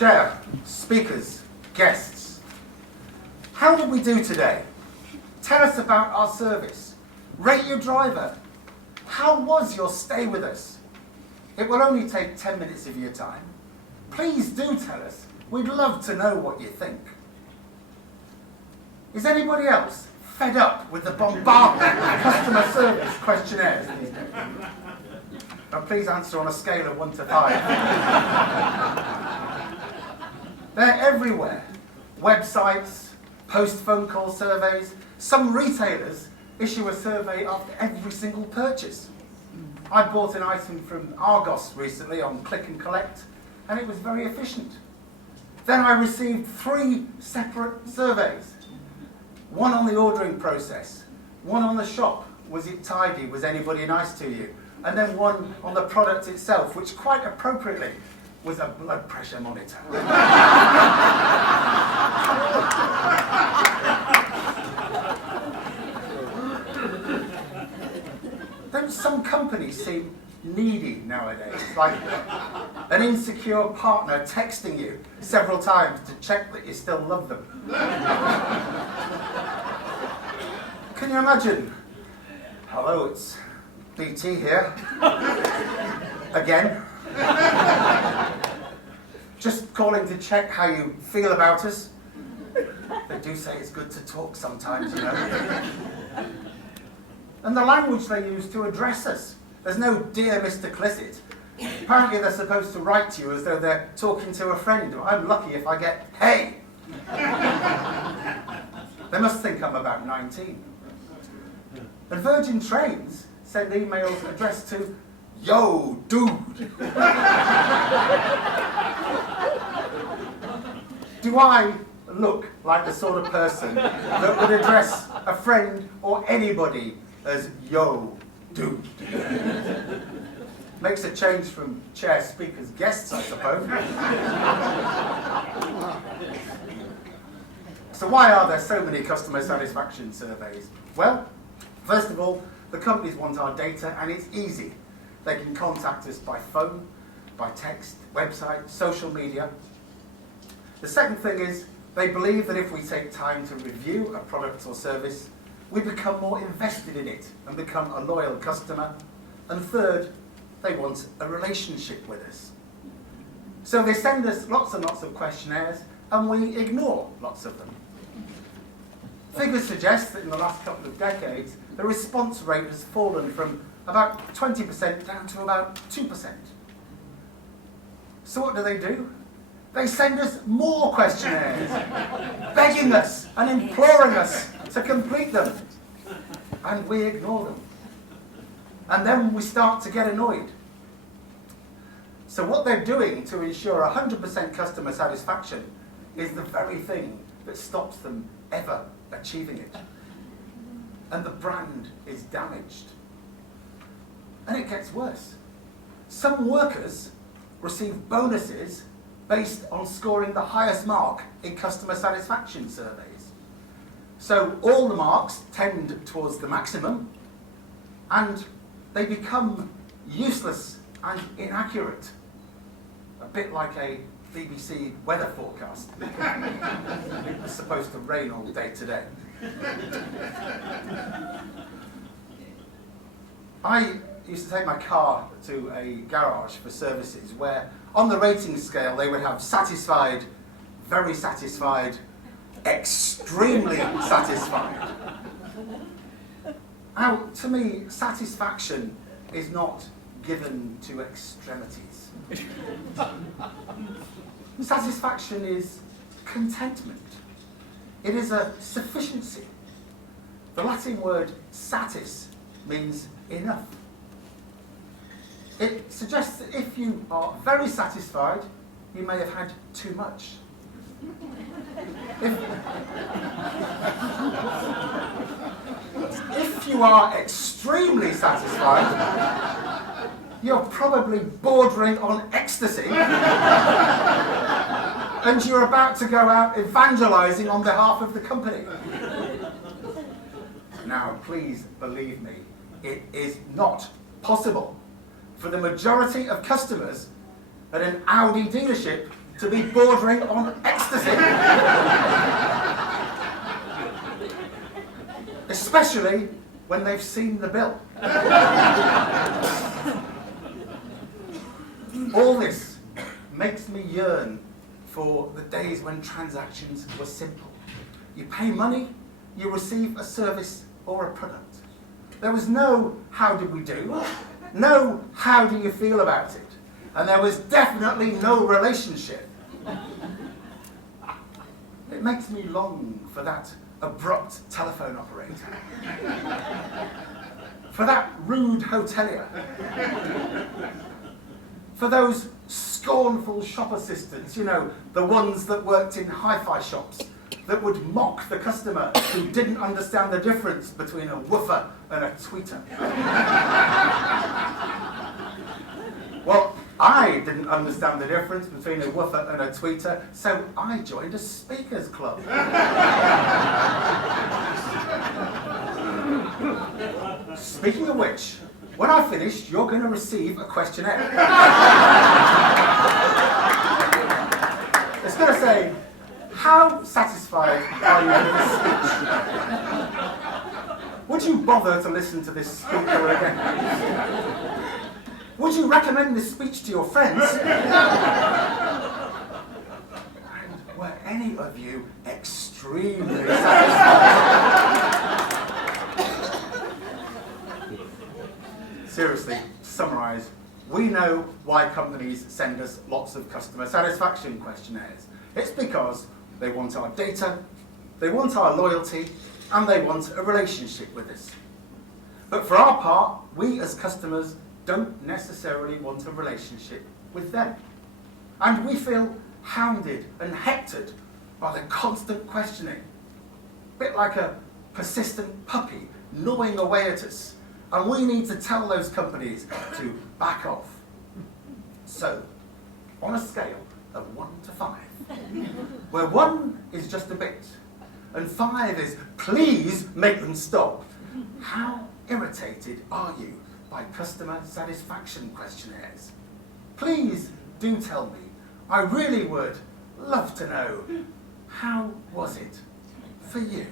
Chair, speakers, guests, how did we do today? Tell us about our service. Rate your driver. How was your stay with us? It will only take 10 minutes of your time. Please do tell us. We'd love to know what you think. Is anybody else fed up with the bombardment of customer service questionnaires these days? Now please answer on a scale of 1 to 5. They're everywhere. Websites, post phone call surveys. Some retailers issue a survey after every single purchase. I bought an item from Argos recently on click and collect, and it was very efficient. Then I received 3 separate surveys. One on the ordering process, one on the shop, was it tidy, was anybody nice to you? And then one on the product itself, which quite appropriately was a blood pressure monitor. Don't some companies seem needy nowadays? Like an insecure partner texting you several times to check that you still love them. Can you imagine? Hello, it's BT here. Again. Just calling to check how you feel about us. They do say it's good to talk sometimes, you know. And the language they use to address us. There's no dear Mr. Clisset. Apparently they're supposed to write to you as though they're talking to a friend. I'm lucky if I get, hey. They must think I'm about 19. And Virgin Trains send emails addressed to, yo, dude. Do I look like the sort of person that would address a friend or anybody as yo, dude? Makes a change from chair, speakers, guests, I suppose. So why are there so many customer satisfaction surveys? Well, first of all, the companies want our data, and it's easy. They can contact us by phone, by text, website, social media. The second thing is, they believe that if we take time to review a product or service, we become more invested in it and become a loyal customer. And third, they want a relationship with us. So they send us lots and lots of questionnaires, and we ignore lots of them. Figures suggest that in the last couple of decades, the response rate has fallen from about 20% down to about 2%. So what do? They send us more questionnaires, begging us and imploring us to complete them. And we ignore them. And then we start to get annoyed. So what they're doing to ensure 100% customer satisfaction is the very thing that stops them ever achieving it. And the brand is damaged. And it gets worse. Some workers receive bonuses based on scoring the highest mark in customer satisfaction surveys. So all the marks tend towards the maximum, and they become useless and inaccurate. A bit like a BBC weather forecast. It was supposed to rain all day today. I used to take my car to a garage for services where on the rating scale they would have satisfied, very satisfied, extremely satisfied. Now, to me, satisfaction is not given to extremities. Satisfaction is contentment. It is a sufficiency. The Latin word satis means enough. It suggests that if you are very satisfied, you may have had too much. If you are extremely satisfied, you're probably bordering on ecstasy, and you're about to go out evangelizing on behalf of the company. Now, please believe me, it is not possible for the majority of customers at an Audi dealership to be bordering on ecstasy. Especially when they've seen the bill. All this makes me yearn for the days when transactions were simple. You pay money, you receive a service or a product. There was no how did we do, no how do you feel about it, and there was definitely no relationship. It makes me long for that abrupt telephone operator, for that rude hotelier, for those scornful shop assistants, you know, the ones that worked in hi-fi shops, that would mock the customer who didn't understand the difference between a woofer and a tweeter. Well, I didn't understand the difference between a woofer and a tweeter, so I joined a speakers club. Speaking of which, when I finish, you're going to receive a questionnaire. It's going to say, how satisfied are you with this speech? Would you bother to listen to this speaker again? Would you recommend this speech to your friends? And were any of you extremely satisfied? Seriously, to summarise, we know why companies send us lots of customer satisfaction questionnaires. It's because they want our data, they want our loyalty, and they want a relationship with us. But for our part, we as customers don't necessarily want a relationship with them. And we feel hounded and hectored by the constant questioning. A bit like a persistent puppy gnawing away at us. And we need to tell those companies to back off. So, on a scale of 1 to 5, where 1 is just a bit, and 5 is please make them stop, how irritated are you by customer satisfaction questionnaires? Please do tell me. I really would love to know. How was it for you?